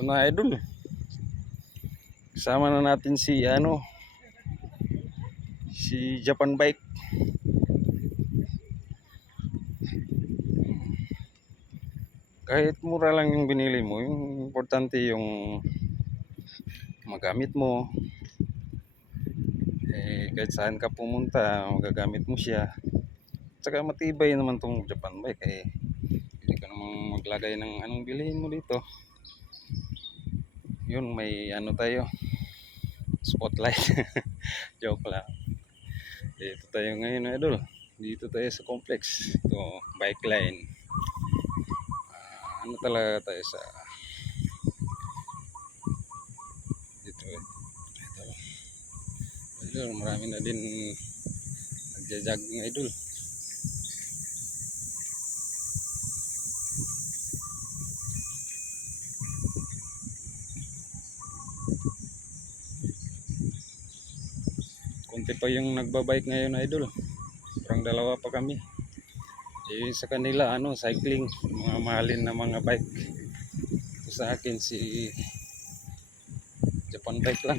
Ito na idol. Kasama na natin si si Japan Bike. Kahit mura lang yung binili mo, yung importante yung magamit mo. Kahit saan ka pumunta, magagamit mo siya. Tsaka matibay naman tong Japan Bike. Hindi ka namang maglagay ng anong bilhin mo dito. Yun, may tayo, spotlight. Joke lang. Dito tayo ngayon idol. Dito tayo sa complex. Ito, bike line. Talaga tayo sa dito. Idol, marami na din nagja-jogging idol. Konti pa yung nagbabike ngayon idol. Parang dalawa pa kami. Sa kanila cycling, mga mahalin na mga bike. Ito sa akin si Japan Bike lang.